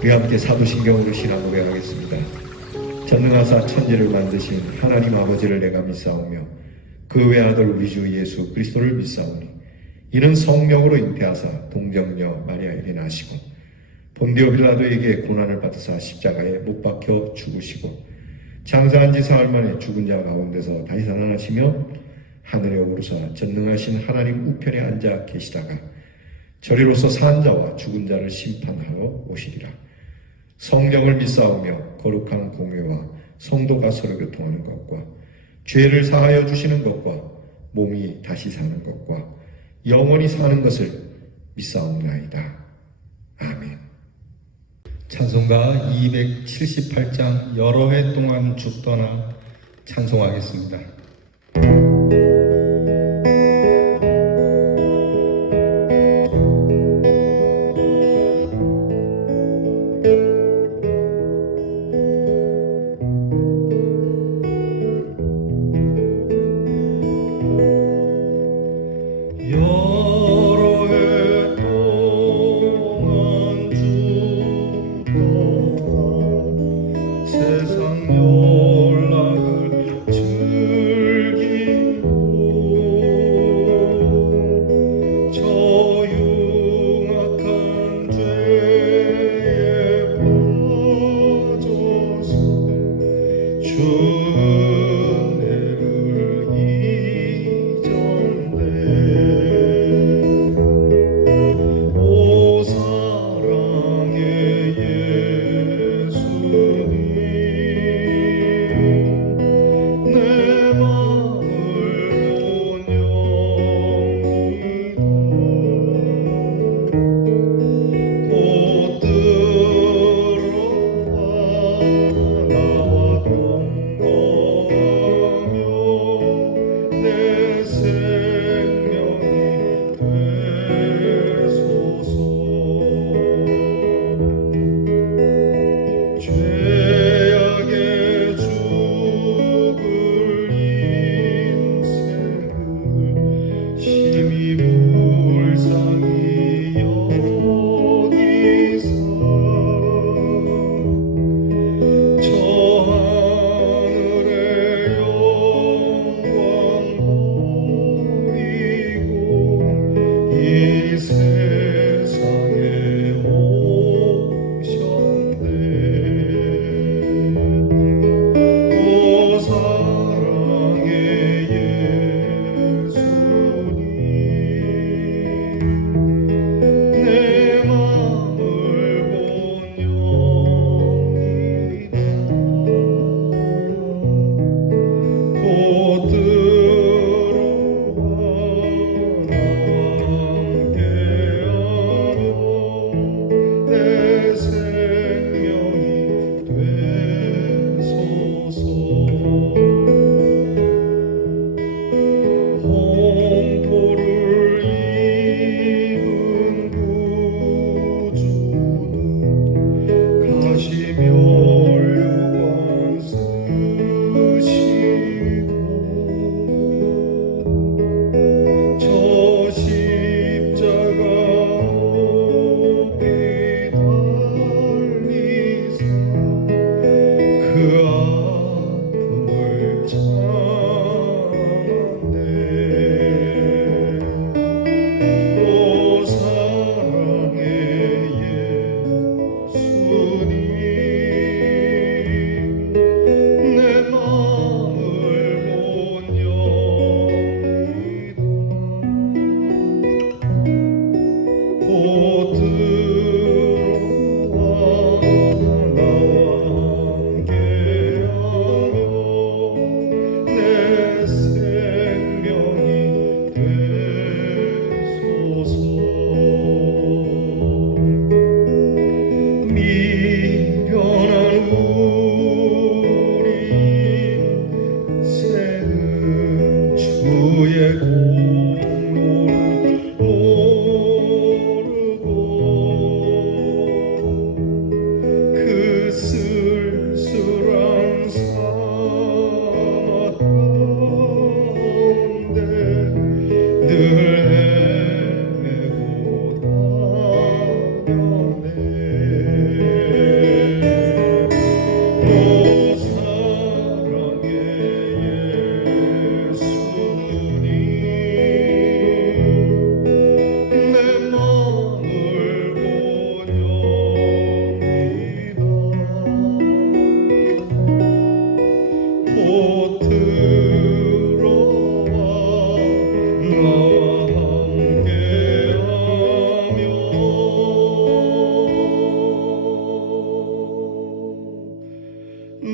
우리 함께 사도신경으로 신앙 고백하겠습니다. 전능하사 천지를 만드신 하나님 아버지를 내가 믿사오며 그 외아들 우리 주 예수 그리스도를 믿사오니 이는 성령으로 잉태하사 동정녀 마리아에게 나시고 본디오 빌라도에게 고난을 받으사 십자가에 못 박혀 죽으시고 장사한 지 사흘 만에 죽은 자 가운데서 다시 살아나시며 하늘에 오르사 전능하신 하나님 우편에 앉아 계시다가 저리로서 산 자와 죽은 자를 심판하러 오시리라. 성령을 믿사오며 거룩한 공회와 성도가 서로 교통하는 것과 죄를 사하여 주시는 것과 몸이 다시 사는 것과 영원히 사는 것을 믿사옵나이다. 아멘. 찬송가 278장 여러 해 동안 죽더나 찬송하겠습니다. 여러 해 동안 죽더나 세상 연락을 즐기고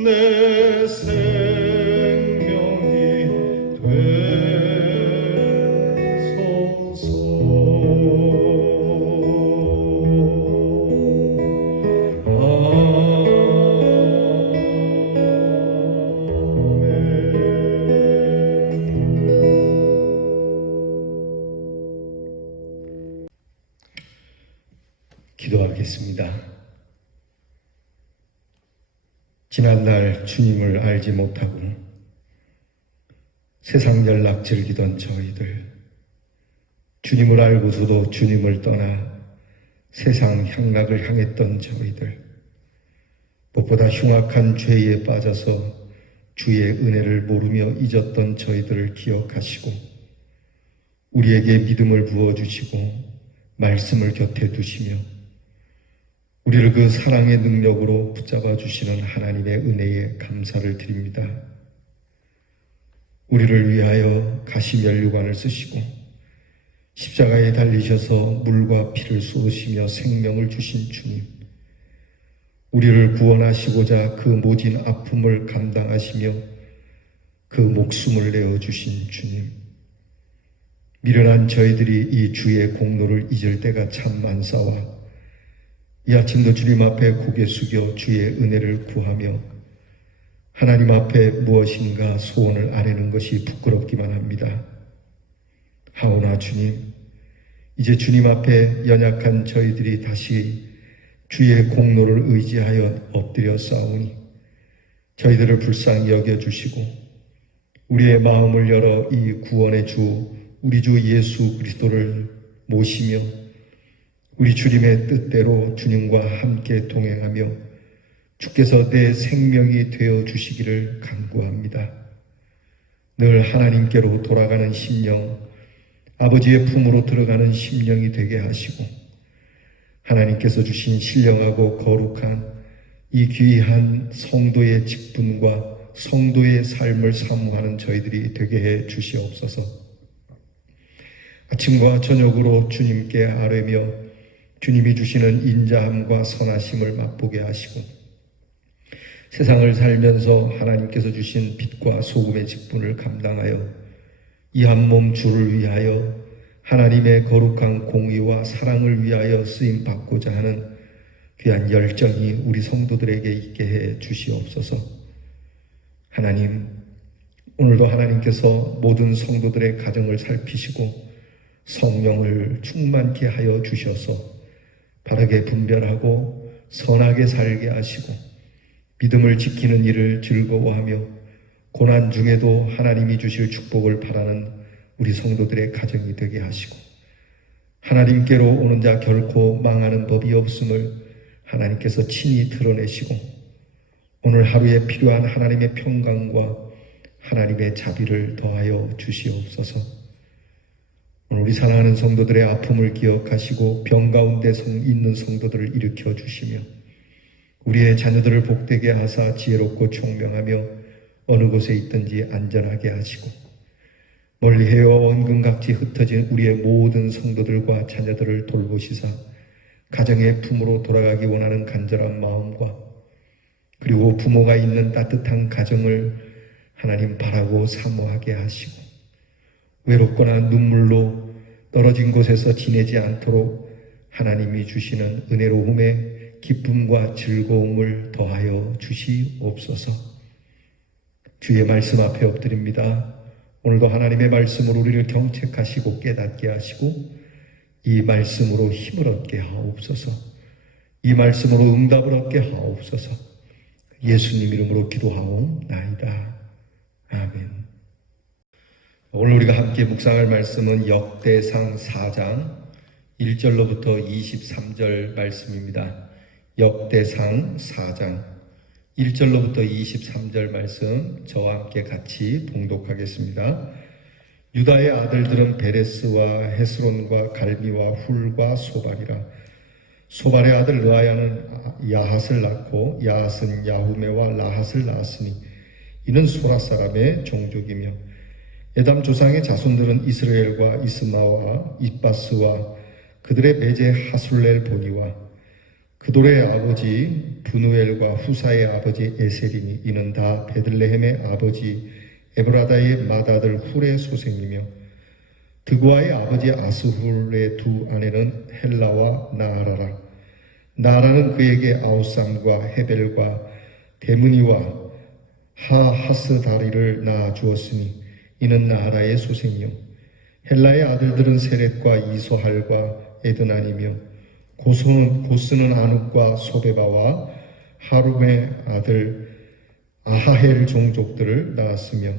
내 생명이 되소서. 기도하겠습니다. 지난날 주님을 알지 못하고 세상 연락 즐기던 저희들, 주님을 알고서도 주님을 떠나 세상 향락을 향했던 저희들, 무엇보다 흉악한 죄에 빠져서 주의 은혜를 모르며 잊었던 저희들을 기억하시고 우리에게 믿음을 부어주시고 말씀을 곁에 두시며 우리를 그 사랑의 능력으로 붙잡아 주시는 하나님의 은혜에 감사를 드립니다. 우리를 위하여 가시면류관을 쓰시고 십자가에 달리셔서 물과 피를 쏟으시며 생명을 주신 주님, 우리를 구원하시고자 그 모진 아픔을 감당하시며 그 목숨을 내어주신 주님, 미련한 저희들이 이 주의 공로를 잊을 때가 참 많사와 이 아침도 주님 앞에 고개 숙여 주의 은혜를 구하며 하나님 앞에 무엇인가 소원을 아뢰는 것이 부끄럽기만 합니다. 하오나 주님, 이제 주님 앞에 연약한 저희들이 다시 주의 공로를 의지하여 엎드려 싸우니 저희들을 불쌍히 여겨주시고 우리의 마음을 열어 이 구원의 주 우리 주 예수 그리스도를 모시며 우리 주님의 뜻대로 주님과 함께 동행하며 주께서 내 생명이 되어 주시기를 간구합니다. 늘 하나님께로 돌아가는 심령, 아버지의 품으로 들어가는 심령이 되게 하시고 하나님께서 주신 신령하고 거룩한 이 귀한 성도의 직분과 성도의 삶을 사모하는 저희들이 되게 해 주시옵소서. 아침과 저녁으로 주님께 아뢰며 주님이 주시는 인자함과 선하심을 맛보게 하시고 세상을 살면서 하나님께서 주신 빛과 소금의 직분을 감당하여 이 한 몸 주를 위하여 하나님의 거룩한 공의와 사랑을 위하여 쓰임 받고자 하는 귀한 열정이 우리 성도들에게 있게 해 주시옵소서. 하나님, 오늘도 하나님께서 모든 성도들의 가정을 살피시고 성령을 충만케 하여 주셔서 바르게 분별하고 선하게 살게 하시고 믿음을 지키는 일을 즐거워하며 고난 중에도 하나님이 주실 축복을 바라는 우리 성도들의 가정이 되게 하시고 하나님께로 오는 자 결코 망하는 법이 없음을 하나님께서 친히 드러내시고 오늘 하루에 필요한 하나님의 평강과 하나님의 자비를 더하여 주시옵소서. 오늘 우리 사랑하는 성도들의 아픔을 기억하시고 병 가운데 있는 성도들을 일으켜 주시며 우리의 자녀들을 복되게 하사 지혜롭고 총명하며 어느 곳에 있든지 안전하게 하시고 멀리 해와 원근각지 흩어진 우리의 모든 성도들과 자녀들을 돌보시사 가정의 품으로 돌아가기 원하는 간절한 마음과 그리고 부모가 있는 따뜻한 가정을 하나님 바라고 사모하게 하시고 외롭거나 눈물로 떨어진 곳에서 지내지 않도록 하나님이 주시는 은혜로움의 기쁨과 즐거움을 더하여 주시옵소서. 주의 말씀 앞에 엎드립니다. 오늘도 하나님의 말씀으로 우리를 경책하시고 깨닫게 하시고 이 말씀으로 힘을 얻게 하옵소서. 이 말씀으로 응답을 얻게 하옵소서. 예수님 이름으로 기도하옵나이다. 아멘. 오늘 우리가 함께 묵상할 말씀은 역대상 4장 1절로부터 23절 말씀입니다. 역대상 4장 1절로부터 23절 말씀 저와 함께 같이 봉독하겠습니다. 유다의 아들들은 베레스와 헤스론과 갈미와 훌과 소발이라. 소발의 아들 르아야는 야핫을 낳고 야핫은 야후메와 라핫을 낳았으니 이는 소라 사람의 종족이며 에담 조상의 자손들은 이스라엘과 이스마와 이빠스와 그들의 배제 하술렐 보니와 그돌의 아버지 분우엘과 후사의 아버지 에셀이니 이는 다 베들레헴의 아버지 에브라다의 맏아들 훌의 소생이며 드고아의 아버지 아스훌의 두 아내는 헬라와 나아라라. 나아라는 그에게 아우삼과 헤벨과 데므니와 하하스다리를 낳아 주었으니 이는 나아라의 소생이요 헬라의 아들들은 세렛과 이소할과 에드난이며 고스는 아눕과 소베바와 하룸의 아들 아하헬 종족들을 낳았으며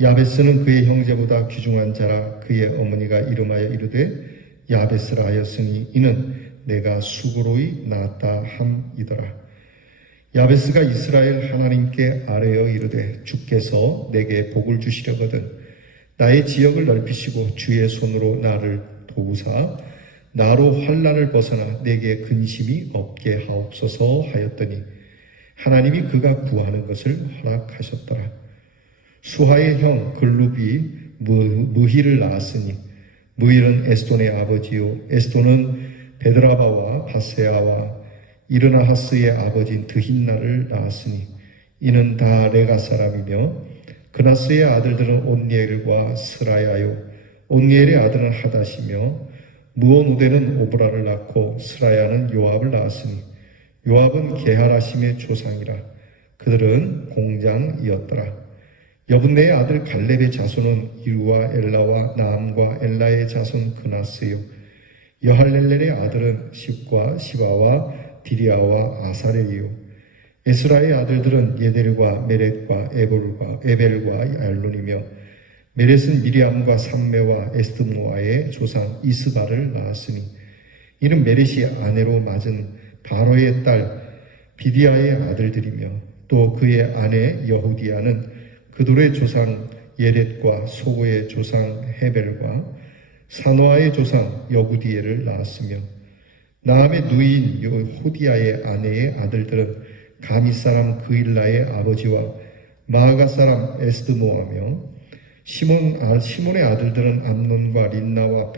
야베스는 그의 형제보다 귀중한 자라 그의 어머니가 이름하여 이르되 야베스라 하였으니 이는 내가 수고로이 낳았다 함이더라. 야베스가 이스라엘 하나님께 아뢰어 이르되 주께서 내게 복을 주시려거든 나의 지역을 넓히시고 주의 손으로 나를 도우사 나로 환난을 벗어나 내게 근심이 없게 하옵소서 하였더니 하나님이 그가 구하는 것을 허락하셨더라. 수하의 형 글룹이 무힐을 낳았으니 무힐은 에스돈의 아버지요 에스돈은 베드라바와 바세아와 이르나하스의 아버지인 드힌나를 낳았으니 이는 다 레가 사람이며 그나스의 아들들은 온니엘과 스라야요 온니엘의 아들은 하닷이며 무온우데는 오브라를 낳고 스라야는 요압을 낳았으니 요압은 게하라심의 조상이라 그들은 공장이었더라. 여분네의 아들 갈렙의 자손은 이루와 엘라와 나암과 엘라의 자손 그나스요 여할렐렐의 아들은 십과 시바와 디리아와 아사렐이요 에스라의 아들들은 예델과 메렛과 에벨과 알론이며 메렛은 미리암과 삼메와 에스드모아의 조상 이스바를 낳았으니 이는 메렛이 아내로 맞은 바로의 딸 비디아의 아들들이며 또 그의 아내 여후디아는 그들의 조상 예렛과 소고의 조상 헤벨과 사노아의 조상 여구디엘을 낳았으며 나함의 누이인 호디아의 아내의 아들들은 가미 사람 그일라의 아버지와 마아가 사람 에스드모아며 시몬의 아들들은 암논과 린나와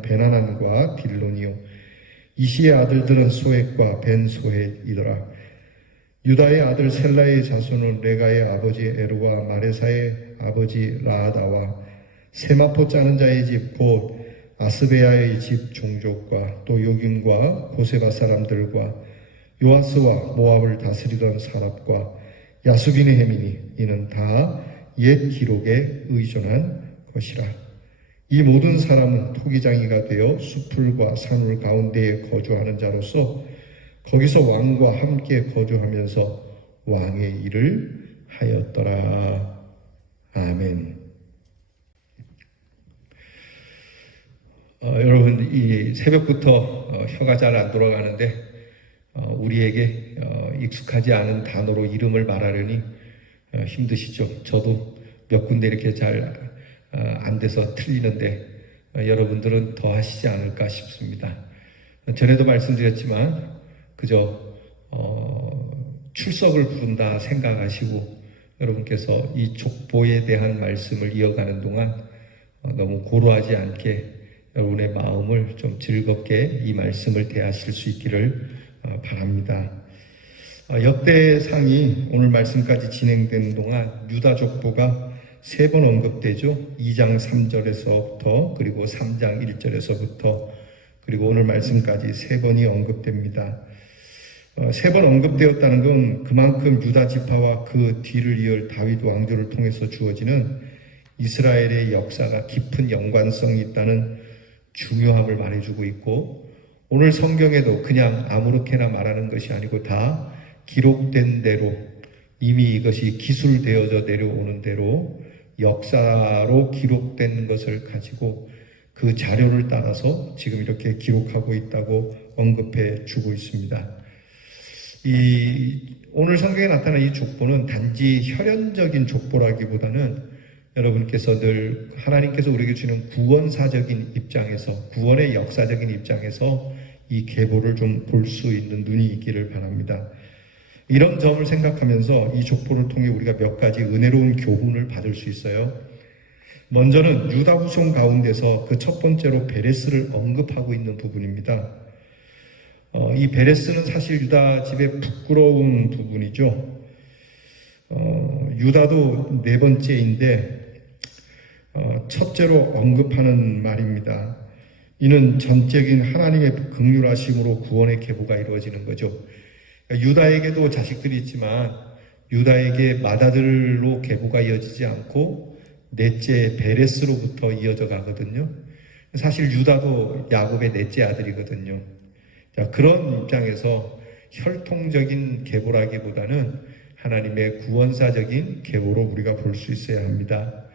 베나난과 딜론이요 이시의 아들들은 소액과 벤소헷이더라. 유다의 아들 셀라의 자손은 레가의 아버지 에루와 마레사의 아버지 라아다와 세마포 짜는 자의 집 곧 아스베야의 집 종족과 또 요김과 고세바 사람들과 요아스와 모압을 다스리던 사랍과 야수빈의 해민이 이는 다 옛 기록에 의존한 것이라. 이 모든 사람은 토기장이가 되어 수풀과 산울 가운데에 거주하는 자로서 거기서 왕과 함께 거주하면서 왕의 일을 하였더라. 아멘. 여러분 이 새벽부터 혀가 잘 안 돌아가는데 우리에게 익숙하지 않은 단어로 이름을 말하려니 힘드시죠? 저도 몇 군데 이렇게 잘 안 돼서 틀리는데 여러분들은 더 하시지 않을까 싶습니다. 전에도 말씀드렸지만 그저 출석을 부른다 생각하시고 여러분께서 이 족보에 대한 말씀을 이어가는 동안 너무 고루하지 않게 여러분의 마음을 좀 즐겁게 이 말씀을 대하실 수 있기를 바랍니다. 역대상이 오늘 말씀까지 진행되는 동안 유다 족보가 3번 언급되죠. 2장 3절에서부터 그리고 3장 1절에서부터 그리고 오늘 말씀까지 3번이 언급됩니다. 3번 언급되었다는 건 그만큼 유다 지파와 그 뒤를 이을 다윗 왕조를 통해서 주어지는 이스라엘의 역사가 깊은 연관성이 있다는 중요함을 말해주고 있고 오늘 성경에도 그냥 아무렇게나 말하는 것이 아니고 다 기록된 대로 이미 이것이 기술되어져 내려오는 대로 역사로 기록된 것을 가지고 그 자료를 따라서 지금 이렇게 기록하고 있다고 언급해 주고 있습니다. 오늘 성경에 나타난 이 족보는 단지 혈연적인 족보라기보다는 여러분께서 늘 하나님께서 우리에게 주는 구원사적인 입장에서 구원의 역사적인 입장에서 이 계보를 좀 볼 수 있는 눈이 있기를 바랍니다. 이런 점을 생각하면서 이 족보를 통해 우리가 몇 가지 은혜로운 교훈을 받을 수 있어요. 먼저는 유다 후손 가운데서 그 첫 번째로 베레스를 언급하고 있는 부분입니다. 이 베레스는 사실 유다 집의 부끄러운 부분이죠. 유다도 네 번째인데 첫째로 언급하는 말입니다. 이는 전적인 하나님의 긍휼하심으로 구원의 계보가 이루어지는 거죠. 유다에게도 자식들이 있지만 유다에게 맏아들로 계보가 이어지지 않고 넷째 베레스로부터 이어져 가거든요. 사실 유다도 야곱의 넷째 아들이거든요. 자, 그런 입장에서 혈통적인 계보라기보다는 하나님의 구원사적인 계보로 우리가 볼 수 있어야 합니다.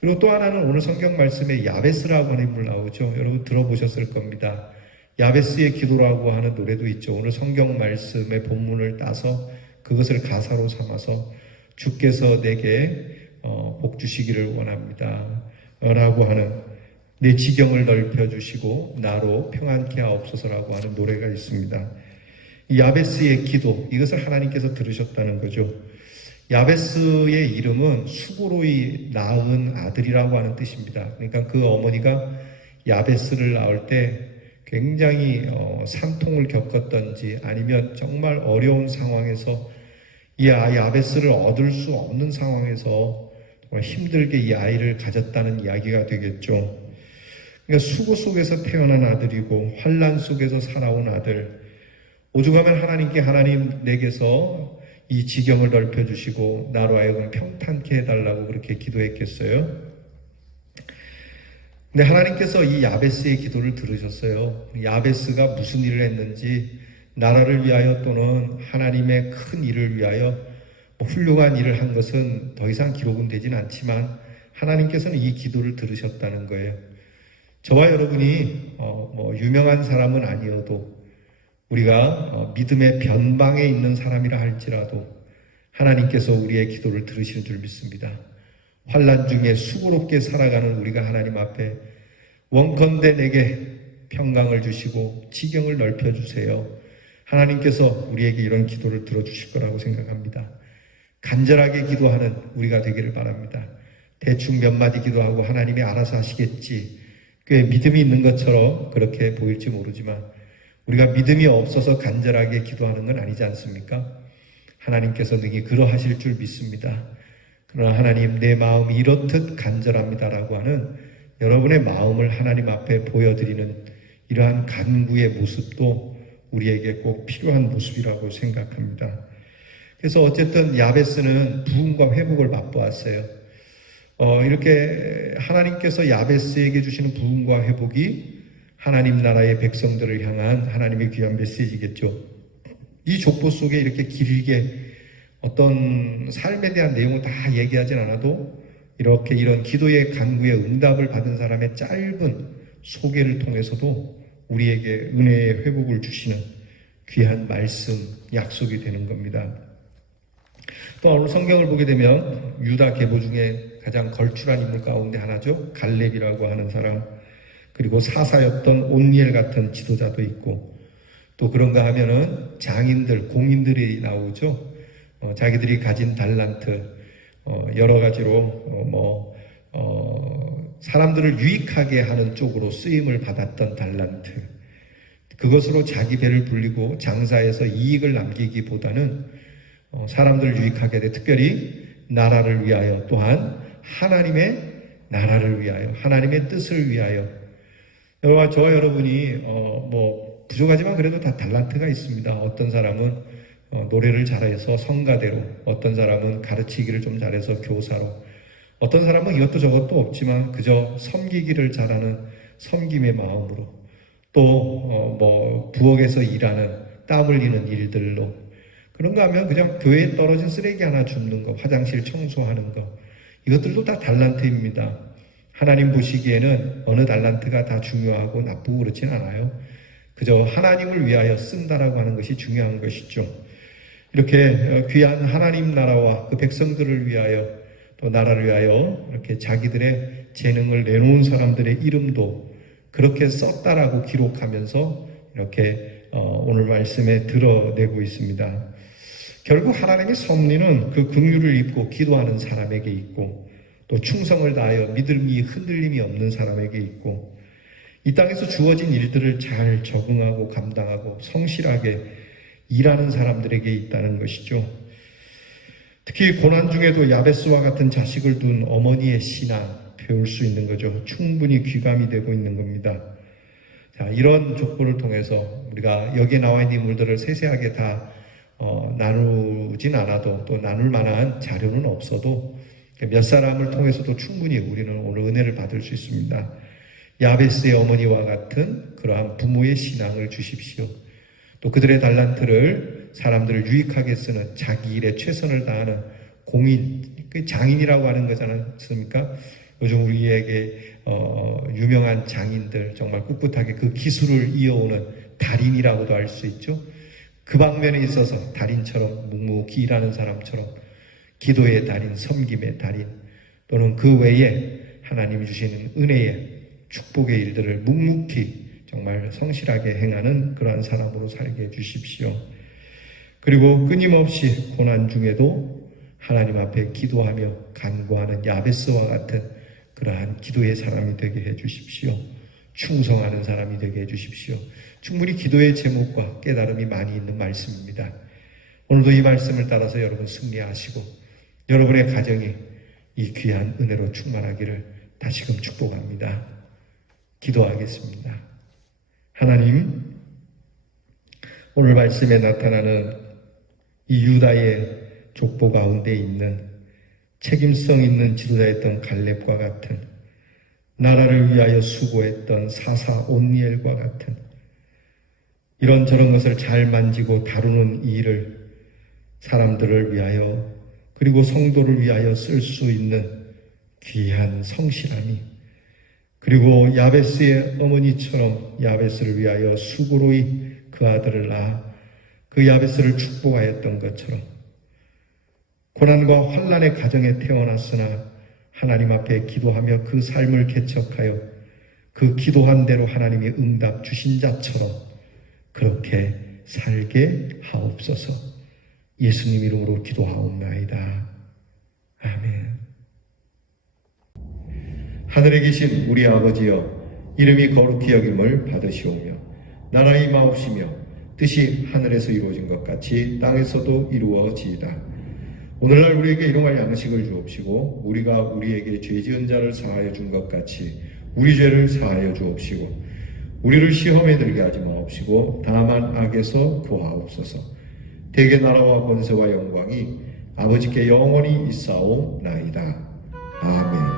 그리고 또 하나는 오늘 성경 말씀에 야베스라고 하는 인물 나오죠. 여러분 들어보셨을 겁니다. 야베스의 기도라고 하는 노래도 있죠. 오늘 성경 말씀의 본문을 따서 그것을 가사로 삼아서 주께서 내게 복 주시기를 원합니다 라고 하는, 내 지경을 넓혀주시고 나로 평안케 하옵소서라고 하는 노래가 있습니다. 이 야베스의 기도, 이것을 하나님께서 들으셨다는 거죠. 야베스의 이름은 수고로이 낳은 아들이라고 하는 뜻입니다. 그러니까 그 어머니가 야베스를 낳을 때 굉장히 산통을 겪었던지 아니면 정말 어려운 상황에서 이 야베스를 얻을 수 없는 상황에서 정말 힘들게 이 아이를 가졌다는 이야기가 되겠죠. 그러니까 수고 속에서 태어난 아들이고 환난 속에서 살아온 아들, 오죽하면 하나님께 하나님 내게서 이 지경을 넓혀주시고 나로 하여금 평탄케 해달라고 그렇게 기도했겠어요. 근데 하나님께서 이 야베스의 기도를 들으셨어요. 야베스가 무슨 일을 했는지, 나라를 위하여 또는 하나님의 큰 일을 위하여 훌륭한 일을 한 것은 더 이상 기록은 되진 않지만 하나님께서는 이 기도를 들으셨다는 거예요. 저와 여러분이 유명한 사람은 아니어도 우리가 믿음의 변방에 있는 사람이라 할지라도 하나님께서 우리의 기도를 들으시는 줄 믿습니다. 환난 중에 수고롭게 살아가는 우리가 하나님 앞에 원컨대 내게 평강을 주시고 지경을 넓혀주세요. 하나님께서 우리에게 이런 기도를 들어주실 거라고 생각합니다. 간절하게 기도하는 우리가 되기를 바랍니다. 대충 몇 마디 기도하고 하나님이 알아서 하시겠지, 꽤 믿음이 있는 것처럼 그렇게 보일지 모르지만 우리가 믿음이 없어서 간절하게 기도하는 건 아니지 않습니까? 하나님께서 능히 그러하실 줄 믿습니다. 그러나 하나님, 내 마음이 이렇듯 간절합니다라고 하는 여러분의 마음을 하나님 앞에 보여드리는 이러한 간구의 모습도 우리에게 꼭 필요한 모습이라고 생각합니다. 그래서 어쨌든 야베스는 부흥과 회복을 맛보았어요. 이렇게 하나님께서 야베스에게 주시는 부흥과 회복이 하나님 나라의 백성들을 향한 하나님의 귀한 메시지겠죠. 이 족보 속에 이렇게 길게 어떤 삶에 대한 내용을 다 얘기하진 않아도 이렇게 이런 기도의 간구의 응답을 받은 사람의 짧은 소개를 통해서도 우리에게 은혜의 회복을 주시는 귀한 말씀, 약속이 되는 겁니다. 또 오늘 성경을 보게 되면 유다 계보 중에 가장 걸출한 인물 가운데 하나죠. 갈렙이라고 하는 사람, 그리고 사사였던 온니엘 같은 지도자도 있고, 또 그런가 하면은 장인들, 공인들이 나오죠. 자기들이 가진 달란트, 여러 가지로 사람들을 유익하게 하는 쪽으로 쓰임을 받았던 달란트, 그것으로 자기 배를 불리고 장사해서 이익을 남기기보다는 사람들을 유익하게 돼, 특별히 나라를 위하여, 또한 하나님의 나라를 위하여, 하나님의 뜻을 위하여. 여러분, 저와 여러분이 부족하지만 그래도 다 달란트가 있습니다. 어떤 사람은 노래를 잘해서 성가대로, 어떤 사람은 가르치기를 좀 잘해서 교사로, 어떤 사람은 이것도 저것도 없지만 그저 섬기기를 잘하는 섬김의 마음으로, 또 부엌에서 일하는 땀 흘리는 일들로, 그런가 하면 그냥 교회에 떨어진 쓰레기 하나 줍는 거, 화장실 청소하는 거, 이것들도 다 달란트입니다. 하나님 보시기에는 어느 달란트가 다 중요하고 나쁘고 그렇진 않아요. 그저 하나님을 위하여 쓴다라고 하는 것이 중요한 것이죠. 이렇게 귀한 하나님 나라와 그 백성들을 위하여, 또 나라를 위하여 이렇게 자기들의 재능을 내놓은 사람들의 이름도 그렇게 썼다라고 기록하면서 이렇게 오늘 말씀에 드러내고 있습니다. 결국 하나님의 섭리는 그 긍휼을 입고 기도하는 사람에게 있고, 또 충성을 다하여 믿음이 흔들림이 없는 사람에게 있고, 이 땅에서 주어진 일들을 잘 적응하고 감당하고 성실하게 일하는 사람들에게 있다는 것이죠. 특히 고난 중에도 야베스와 같은 자식을 둔 어머니의 신앙 배울 수 있는 거죠. 충분히 귀감이 되고 있는 겁니다. 자, 이런 족보를 통해서 우리가 여기에 나와 있는 인물들을 세세하게 다 나누진 않아도 또 나눌 만한 자료는 없어도 몇 사람을 통해서도 충분히 우리는 오늘 은혜를 받을 수 있습니다. 야베스의 어머니와 같은 그러한 부모의 신앙을 주십시오. 또 그들의 달란트를 사람들을 유익하게 쓰는 자기 일에 최선을 다하는 공인, 그 장인이라고 하는 거지 않습니까? 요즘 우리에게 유명한 장인들, 정말 꿋꿋하게 그 기술을 이어오는 달인이라고도 할 수 있죠. 그 방면에 있어서 달인처럼 묵묵히 일하는 사람처럼 기도의 달인, 섬김의 달인, 또는 그 외에 하나님이 주시는 은혜의 축복의 일들을 묵묵히 정말 성실하게 행하는 그러한 사람으로 살게 해주십시오. 그리고 끊임없이 고난 중에도 하나님 앞에 기도하며 간구하는 야베스와 같은 그러한 기도의 사람이 되게 해주십시오. 충성하는 사람이 되게 해주십시오. 충분히 기도의 제목과 깨달음이 많이 있는 말씀입니다. 오늘도 이 말씀을 따라서 여러분 승리하시고 여러분의 가정이 이 귀한 은혜로 충만하기를 다시금 축복합니다. 기도하겠습니다. 하나님, 오늘 말씀에 나타나는 이 유다의 족보 가운데 있는 책임성 있는 지도자였던 갈렙과 같은, 나라를 위하여 수고했던 사사 온니엘과 같은 이런저런 것을 잘 만지고 다루는 이 일을 사람들을 위하여 그리고 성도를 위하여 쓸 수 있는 귀한 성실함이, 그리고 야베스의 어머니처럼 야베스를 위하여 수고로이 그 아들을 낳아 그 야베스를 축복하였던 것처럼 고난과 환난의 가정에 태어났으나 하나님 앞에 기도하며 그 삶을 개척하여 그 기도한 대로 하나님이 응답 주신 자처럼 그렇게 살게 하옵소서. 예수님 이름으로 기도하옵나이다. 아멘. 하늘에 계신 우리 아버지여, 이름이 거룩히 여김을 받으시오며 나라가 임하옵시며 뜻이 하늘에서 이루어진 것 같이 땅에서도 이루어지이다. 오늘날 우리에게 일용할 양식을 주옵시고 우리가 우리에게 죄 지은 자를 사하여 준 것 같이 우리 죄를 사하여 주옵시고 우리를 시험에 들게 하지 마옵시고 다만 악에서 구하옵소서. 대개 나라와 권세와 영광이 아버지께 영원히 있사옵나이다. 아멘.